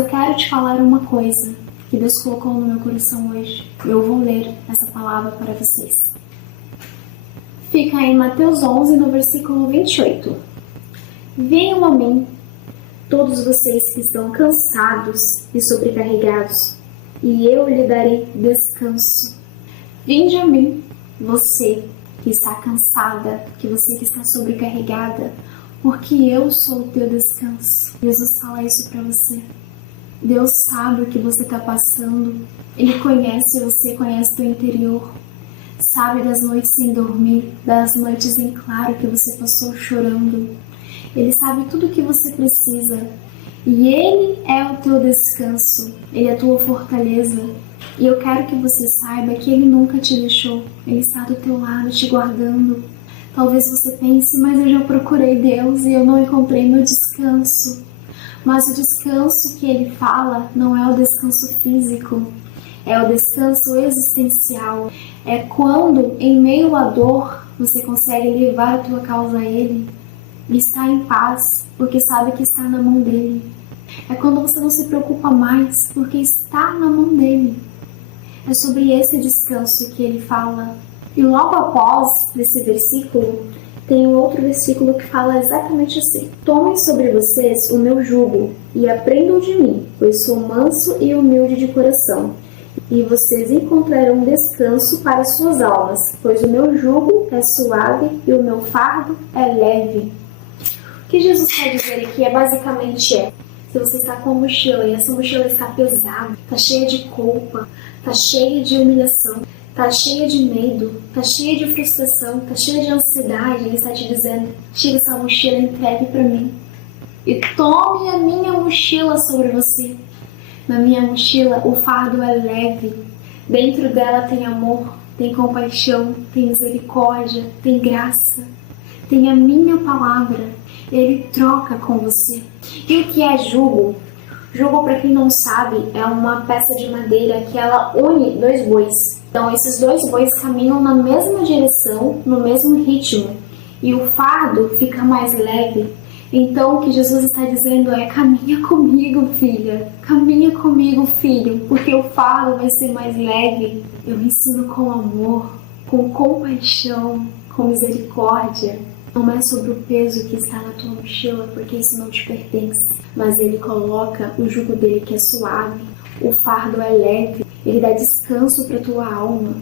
Eu quero te falar uma coisa que Deus colocou no meu coração hoje. Eu vou ler essa palavra para vocês. Fica em Mateus 11, no versículo 28. Venham a mim, todos vocês que estão cansados e sobrecarregados, e eu lhe darei descanso. Vinde a mim, você que está cansada, você que está sobrecarregada, porque eu sou o teu descanso. Jesus fala isso para você. Deus sabe o que você está passando. Ele conhece você, conhece o teu interior. Sabe das noites sem dormir, das noites em claro que você passou chorando. Ele sabe tudo o que você precisa. E Ele é o teu descanso. Ele é a tua fortaleza. E eu quero que você saiba que Ele nunca te deixou. Ele está do teu lado, te guardando. Talvez você pense, mas eu já procurei Deus e eu não encontrei meu descanso. Mas o descanso que Ele fala não é o descanso físico. É o descanso existencial. É quando, em meio à dor, você consegue levar a tua causa a Ele e está em paz, porque sabe que está na mão dEle. É quando você não se preocupa mais, porque está na mão dEle. É sobre esse descanso que Ele fala. E logo após esse versículo, tem um outro versículo que fala exatamente assim: tomem sobre vocês o meu jugo e aprendam de mim, pois sou manso e humilde de coração. E vocês encontrarão descanso para suas almas, pois o meu jugo é suave e o meu fardo é leve. O que Jesus quer dizer aqui basicamente se você está com a mochila e essa mochila está pesada, está cheia de culpa, está cheia de humilhação, está cheia de medo, está cheia de frustração, está cheia de ansiedade, Ele está te dizendo: tira essa mochila e entregue para mim. E tome a minha mochila sobre você. Na minha mochila, o fardo é leve. Dentro dela tem amor, tem compaixão, tem misericórdia, tem graça. Tem a minha palavra. Ele troca com você. E o que é jugo? Jugo, para quem não sabe, é uma peça de madeira que ela une dois bois. Então, esses dois bois caminham na mesma direção, no mesmo ritmo. E o fardo fica mais leve. Então, o que Jesus está dizendo é: caminha comigo, filha. Caminha comigo, filho. Porque o fardo vai ser mais leve. Eu ensino com amor, com compaixão, com misericórdia. Não é sobre o peso que está na tua mochila, porque isso não te pertence. Mas Ele coloca o jugo dele que é suave. O fardo é leve. Ele dá descanso para a tua alma.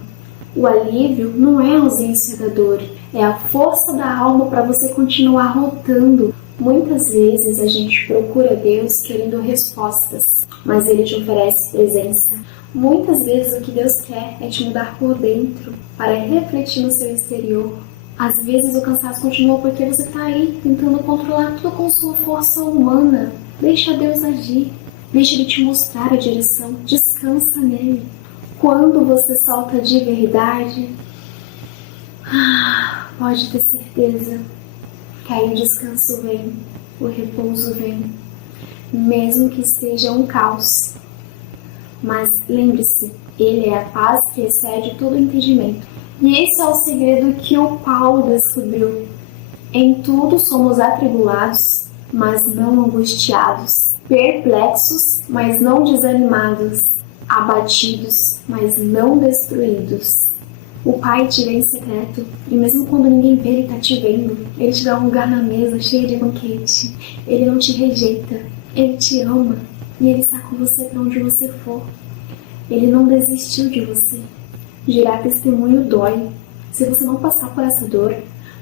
O alívio não é a ausência da dor. É a força da alma para você continuar lutando. Muitas vezes a gente procura Deus querendo respostas, mas Ele te oferece presença. Muitas vezes o que Deus quer é te mudar por dentro, para refletir no seu exterior. Às vezes o cansaço continua porque você está aí tentando controlar tudo com sua força humana. Deixa Deus agir, deixa Ele te mostrar a direção, descansa nele. Quando você solta de verdade, pode ter certeza que aí o descanso vem, o repouso vem, mesmo que esteja um caos. Mas lembre-se, Ele é a paz que excede todo entendimento. E esse é o segredo que o Paulo descobriu. Em tudo somos atribulados, mas não angustiados, perplexos, mas não desanimados, abatidos, mas não destruídos. O Pai te vê em secreto, e mesmo quando ninguém vê, Ele está te vendo. Ele te dá um lugar na mesa cheio de banquete. Ele não te rejeita, Ele te ama, e Ele está com você para onde você for. Ele não desistiu de você. Gerar testemunho dói. Se você não passar por essa dor,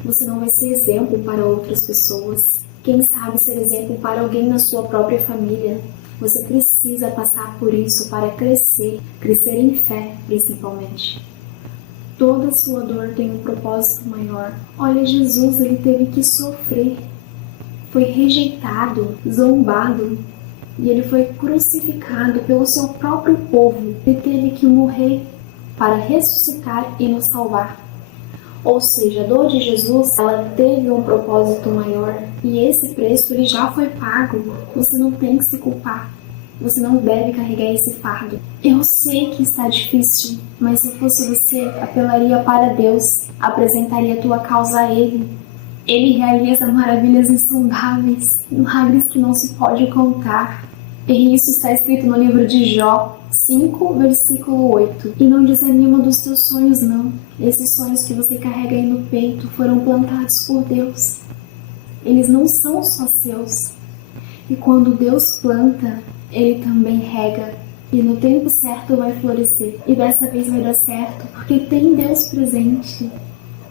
você não vai ser exemplo para outras pessoas. Quem sabe ser exemplo para alguém na sua própria família. Você precisa passar por isso para crescer em fé, principalmente. Toda sua dor tem um propósito maior. Olha, Jesus, Ele teve que sofrer. Foi rejeitado, zombado. E Ele foi crucificado pelo seu próprio povo. Ele teve que morrer para ressuscitar e nos salvar. Ou seja, a dor de Jesus, ela teve um propósito maior. E esse preço, ele já foi pago. Você não tem que se culpar. Você não deve carregar esse fardo. Eu sei que está difícil, mas se fosse você, apelaria para Deus, apresentaria a tua causa a Ele. Ele realiza maravilhas insondáveis, milagres que não se pode contar. E isso está escrito no livro de Jó 5, versículo 8. E não desanima dos teus sonhos, não. Esses sonhos que você carrega aí no peito foram plantados por Deus. Eles não são só seus. E quando Deus planta, Ele também rega. E no tempo certo vai florescer. E dessa vez vai dar certo, porque tem Deus presente.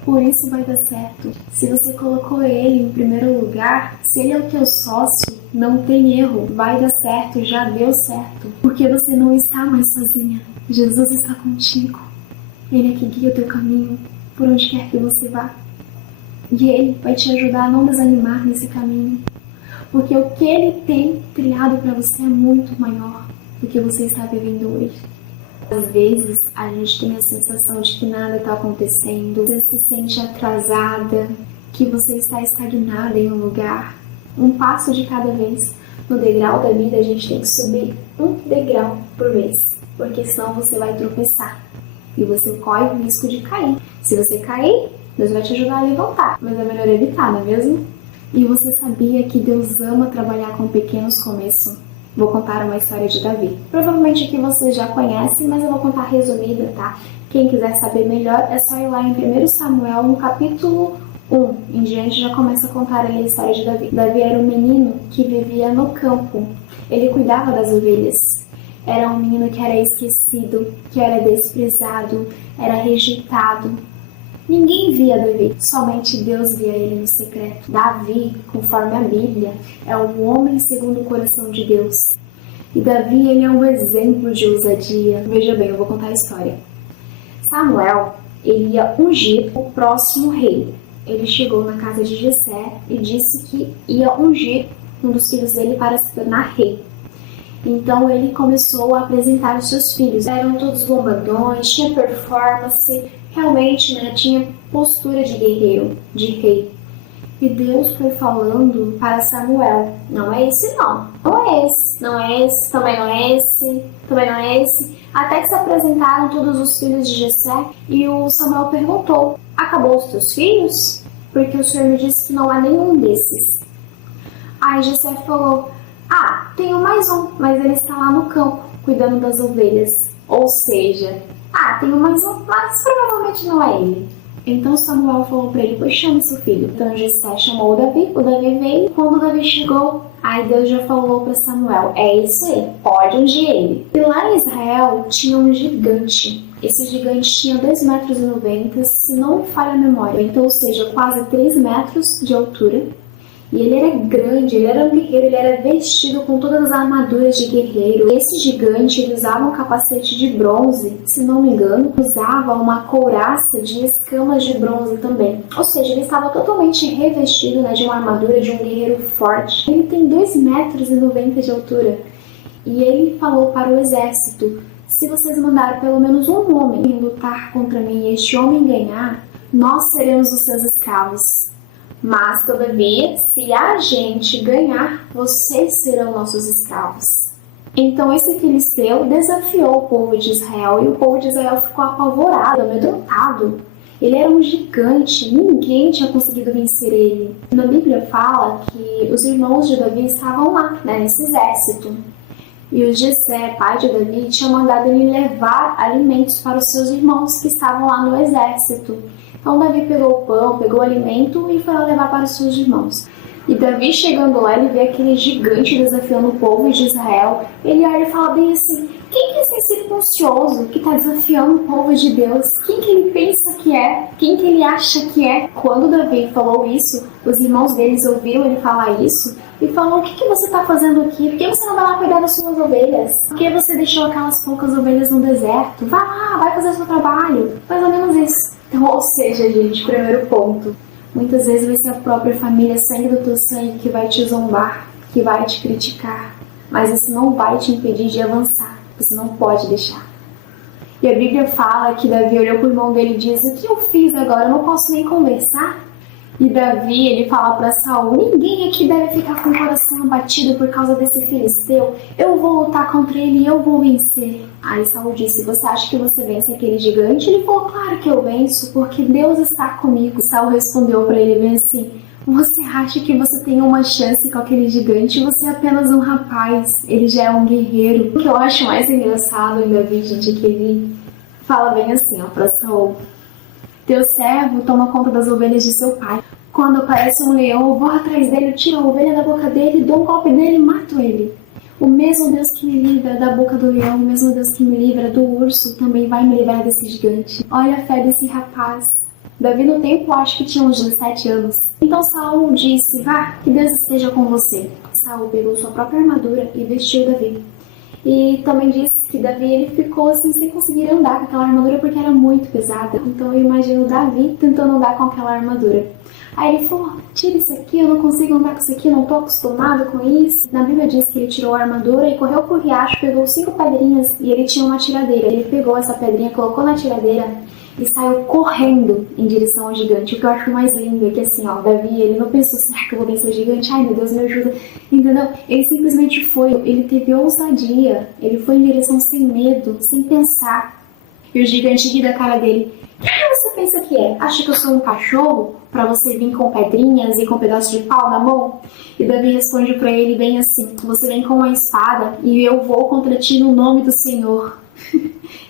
Por isso vai dar certo. Se você colocou Ele em primeiro lugar, se Ele é o teu sócio, não tem erro. Vai dar certo, já deu certo. Porque você não está mais sozinha. Jesus está contigo. Ele é que guia o teu caminho, por onde quer que você vá. E Ele vai te ajudar a não desanimar nesse caminho. Porque o que Ele tem trilhado para você é muito maior do que você está vivendo hoje. Às vezes, a gente tem a sensação de que nada está acontecendo, você se sente atrasada, que você está estagnada em um lugar. Um passo de cada vez. No degrau da vida, a gente tem que subir um degrau por vez, porque senão você vai tropeçar e você corre o risco de cair. Se você cair, Deus vai te ajudar a levantar, mas é melhor evitar, não é mesmo? E você sabia que Deus ama trabalhar com pequenos começos? Vou contar uma história de Davi. Provavelmente aqui você já conhece, mas eu vou contar resumida, tá? Quem quiser saber melhor, é só ir lá em 1 Samuel, no capítulo 1. Em diante já começa a contar ali a história de Davi. Davi era um menino que vivia no campo. Ele cuidava das ovelhas. Era um menino que era esquecido, que era desprezado, era rejeitado. Ninguém via Davi, somente Deus via ele no secreto. Davi, conforme a Bíblia, é um homem segundo o coração de Deus. E Davi, ele é um exemplo de ousadia. Veja bem, eu vou contar a história. Samuel, ele ia ungir o próximo rei. Ele chegou na casa de Jessé e disse que ia ungir um dos filhos dele para se tornar rei. Então ele começou a apresentar os seus filhos. Eram todos bombadões, tinha performance, realmente, né, tinha postura de guerreiro, de rei. E Deus foi falando para Samuel: não é esse não, não é esse, não é esse, também não é esse, também não é esse. Até que se apresentaram todos os filhos de Jessé e o Samuel perguntou: acabou os teus filhos? Porque o Senhor me disse que não há nenhum desses. Aí Jessé falou: ah, tenho mais um, mas ele está lá no campo, cuidando das ovelhas. Ou seja, tenho mais um, mas provavelmente não é ele. Então Samuel falou para ele: pois chame seu filho. Então Jessé chamou o Davi veio. Quando o Davi chegou, aí Deus já falou para Samuel: é isso aí, pode ungir ele. E lá em Israel tinha um gigante. Esse gigante tinha 2,90 metros, se não me falha a memória. Então, ou seja, quase 3 metros de altura. E ele era grande, ele era um guerreiro, ele era vestido com todas as armaduras de guerreiro. Esse gigante, ele usava um capacete de bronze, se não me engano, usava uma couraça de escamas de bronze também. Ou seja, ele estava totalmente revestido, né, de uma armadura de um guerreiro forte. Ele tem 2,90 metros de altura. E ele falou para o exército: se vocês mandarem pelo menos um homem lutar contra mim e este homem ganhar, nós seremos os seus escravos. Mas, todavia, se a gente ganhar, vocês serão nossos escravos. Então, esse filisteu desafiou o povo de Israel e o povo de Israel ficou apavorado, amedrontado. Ele era um gigante, ninguém tinha conseguido vencer ele. Na Bíblia fala que os irmãos de Davi estavam lá, né, nesse exército. E o Jessé, pai de Davi, tinha mandado ele levar alimentos para os seus irmãos que estavam lá no exército. Então Davi pegou o pão, pegou o alimento e foi lá levar para os seus irmãos. E Davi chegando lá, ele vê aquele gigante desafiando o povo de Israel. Ele olha e fala bem assim: quem que é esse circuncioso que está desafiando o povo de Deus? Quem que ele pensa que é? Quem que ele acha que é? Quando Davi falou isso, os irmãos deles ouviram ele falar isso e falou: o que você está fazendo aqui? Por que você não vai lá cuidar das suas ovelhas? Por que você deixou aquelas poucas ovelhas no deserto? Vai lá, vai fazer o seu trabalho. Mais ou menos isso. Então, ou seja, gente, primeiro ponto. Muitas vezes vai ser a própria família, sangue do teu sangue, que vai te zombar, que vai te criticar. Mas isso não vai te impedir de avançar. Você não pode deixar. E a Bíblia fala que Davi olhou para o irmão dele e diz: o que eu fiz agora? Eu não posso nem conversar? E Davi, ele fala para Saul: ninguém aqui deve ficar com o coração abatido por causa desse filisteu. Eu vou lutar contra ele e eu vou vencer. Aí Saul disse: você acha que você vence aquele gigante? Ele falou: claro que eu venço, porque Deus está comigo. Saul respondeu para ele bem assim: Você acha que você tem uma chance com aquele gigante? Você é apenas um rapaz, ele já é um guerreiro. O que eu acho mais engraçado em Davi, gente, é que ele fala bem assim, ó, pra Saul: teu servo toma conta das ovelhas de seu pai. Quando aparece um leão, eu vou atrás dele, tiro a ovelha da boca dele, dou um golpe nele e mato ele. O mesmo Deus que me livra da boca do leão, o mesmo Deus que me livra do urso, também vai me livrar desse gigante. Olha a fé desse rapaz. Davi no tempo acho que tinha uns 17 anos. Então Saul disse: vá, que Deus esteja com você. Saul pegou sua própria armadura e vestiu Davi. E também disse que Davi ele ficou assim sem conseguir andar com aquela armadura porque era muito pesada. Então eu imagino Davi tentando andar com aquela armadura. Aí ele falou: tira isso aqui, eu não consigo andar com isso aqui, eu não tô acostumado com isso. Na Bíblia diz que ele tirou a armadura e correu pro riacho, pegou 5 pedrinhas e ele tinha uma tiradeira. Ele pegou essa pedrinha, colocou na tiradeira e saiu correndo em direção ao gigante. O que eu acho mais lindo é que assim, ó, Davi, ele não pensou: será que eu vou vencer o gigante? Ai meu Deus, me ajuda. Entendeu? Ele simplesmente foi, ele teve ousadia, ele foi em direção sem medo, sem pensar. E o gigante ri da cara dele: o que você pensa que é? Acha que eu sou um cachorro pra você vir com pedrinhas e com um pedaço de pau na mão? E Davi responde pra ele bem assim: você vem com uma espada e eu vou contra ti no nome do Senhor.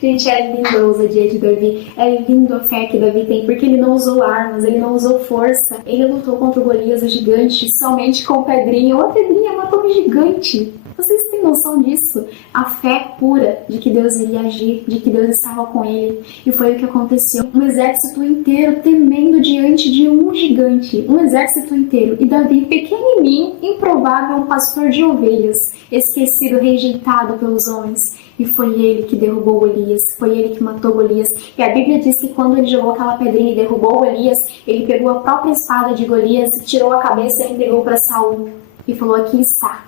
Gente, é lindo a ousadia de Davi, é lindo a fé que Davi tem, porque ele não usou armas, ele não usou força, ele lutou contra o Golias, o gigante, somente com pedrinha. Uma pedrinha matou um gigante. Vocês têm noção disso? A fé pura de que Deus iria agir, de que Deus estava com ele. E foi o que aconteceu. Um exército inteiro temendo diante de um gigante. Um exército inteiro. E Davi, pequenininho, improvável, um pastor de ovelhas, esquecido, rejeitado pelos homens. E foi ele que derrubou Golias. Foi ele que matou Golias. E a Bíblia diz que quando ele jogou aquela pedrinha e derrubou Golias, ele pegou a própria espada de Golias, tirou a cabeça e entregou para Saul. E falou: aqui está.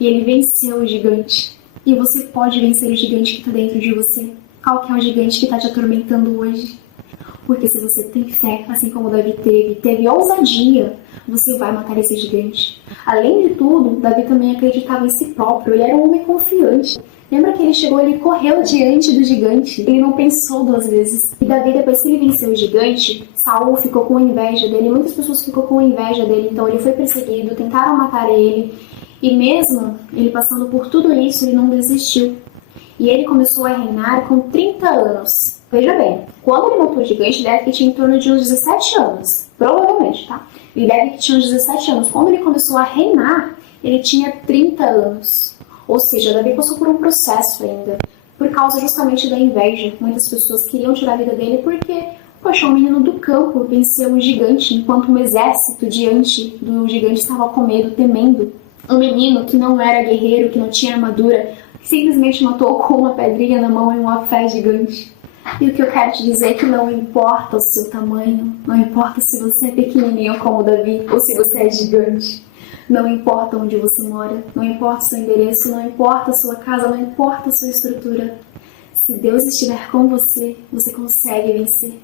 E ele venceu o gigante. E você pode vencer o gigante que está dentro de você. Qual que é o gigante que está te atormentando hoje? Porque se você tem fé, assim como Davi teve ousadia, você vai matar esse gigante. Além de tudo, Davi também acreditava em si próprio. Ele era um homem confiante. Lembra que ele chegou, ele correu diante do gigante. Ele não pensou 2 vezes. E Davi, depois que ele venceu o gigante, Saul ficou com inveja dele. Muitas pessoas ficou com inveja dele. Então ele foi perseguido, tentaram matar ele. E mesmo ele passando por tudo isso, ele não desistiu. E ele começou a reinar com 30 anos. Veja bem, quando ele matou o gigante, ele deve que tinha em torno de uns 17 anos. Provavelmente, tá? Ele deve que tinha uns 17 anos. Quando ele começou a reinar, ele tinha 30 anos. Ou seja, Davi passou por um processo ainda. Por causa justamente da inveja. Muitas pessoas queriam tirar a vida dele porque, poxa, um menino do campo venceu um gigante, enquanto um exército diante do gigante estava com medo, temendo. Um menino que não era guerreiro, que não tinha armadura, simplesmente matou com uma pedrinha na mão e uma fé gigante. E o que eu quero te dizer é que não importa o seu tamanho, não importa se você é pequenininho como Davi ou se você é gigante. Não importa onde você mora, não importa o seu endereço, não importa a sua casa, não importa a sua estrutura. Se Deus estiver com você, você consegue vencer.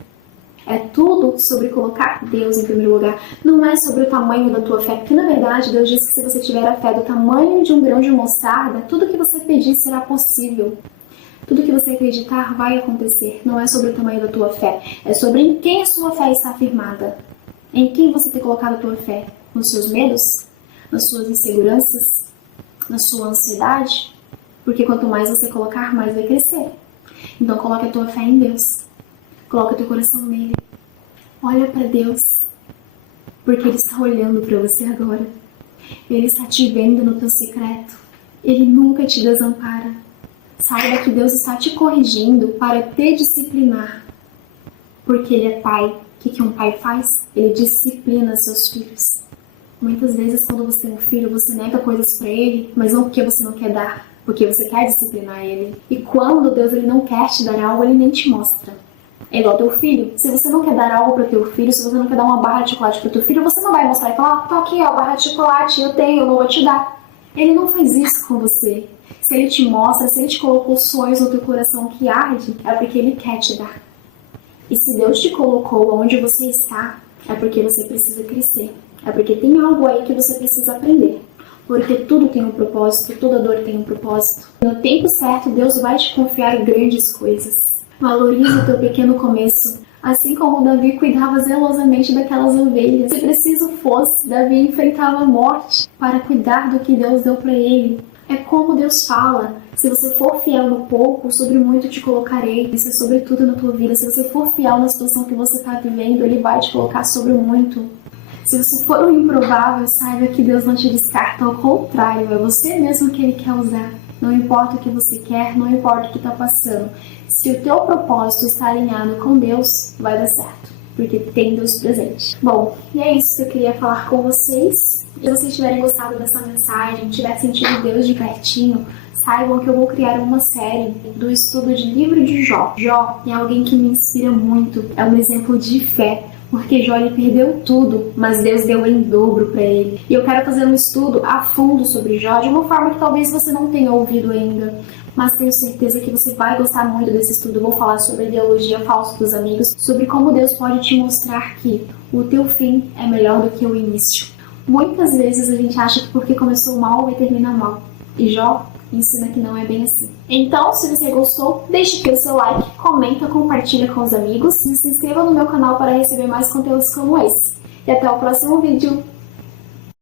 É tudo sobre colocar Deus em primeiro lugar. Não é sobre o tamanho da tua fé. Porque, na verdade, Deus disse que se você tiver a fé do tamanho de um grão de mostarda, tudo que você pedir será possível. Tudo que você acreditar vai acontecer. Não é sobre o tamanho da tua fé. É sobre em quem a sua fé está firmada. Em quem você tem colocado a tua fé. Nos seus medos? Nas suas inseguranças? Na sua ansiedade? Porque quanto mais você colocar, mais vai crescer. Então, coloque a tua fé em Deus. Coloca teu coração nele. Olha para Deus. Porque Ele está olhando para você agora. Ele está te vendo no teu secreto. Ele nunca te desampara. Saiba que Deus está te corrigindo para te disciplinar. Porque Ele é pai. O que um pai faz? Ele disciplina seus filhos. Muitas vezes, quando você tem um filho, você nega coisas para ele, mas não porque você não quer dar, porque você quer disciplinar ele. E quando Deus ele não quer te dar algo, Ele nem te mostra. É igual teu filho. Se você não quer dar algo para teu filho, se você não quer dar uma barra de chocolate para teu filho, você não vai mostrar e falar: tô aqui, ó, barra de chocolate, eu tenho, eu não vou te dar. Ele não faz isso com você. Se Ele te mostra, se Ele te colocou sonhos no teu coração que arde, é porque Ele quer te dar. E se Deus te colocou onde você está, é porque você precisa crescer. É porque tem algo aí que você precisa aprender. Porque tudo tem um propósito, toda dor tem um propósito. No tempo certo, Deus vai te confiar grandes coisas. Valorize o teu pequeno começo. Assim como Davi cuidava zelosamente daquelas ovelhas, se preciso fosse, Davi enfrentava a morte para cuidar do que Deus deu para ele. É como Deus fala: se você for fiel no pouco, sobre muito te colocarei. Isso é sobre tudo na tua vida. Se você for fiel na situação que você está vivendo, Ele vai te colocar sobre muito. Se você for um improvável, saiba que Deus não te descarta, ao contrário, é você mesmo que Ele quer usar. Não importa o que você quer, não importa o que está passando. Se o teu propósito está alinhado com Deus, vai dar certo, porque tem Deus presente. Bom, e é isso que eu queria falar com vocês. Se vocês tiverem gostado dessa mensagem, tiver sentido Deus de pertinho, saibam que eu vou criar uma série do estudo de livro de Jó. Jó é alguém que me inspira muito, é um exemplo de fé. Porque Jó ele perdeu tudo, mas Deus deu em dobro para ele. E eu quero fazer um estudo a fundo sobre Jó, de uma forma que talvez você não tenha ouvido ainda. Mas tenho certeza que você vai gostar muito desse estudo. Eu vou falar sobre a ideologia falsa dos amigos, sobre como Deus pode te mostrar que o teu fim é melhor do que o início. Muitas vezes a gente acha que porque começou mal vai terminar mal. E Jó ensina que não é bem assim. Então, se você gostou, deixe aqui o seu like, comenta, compartilha com os amigos e se inscreva no meu canal para receber mais conteúdos como esse. E até o próximo vídeo!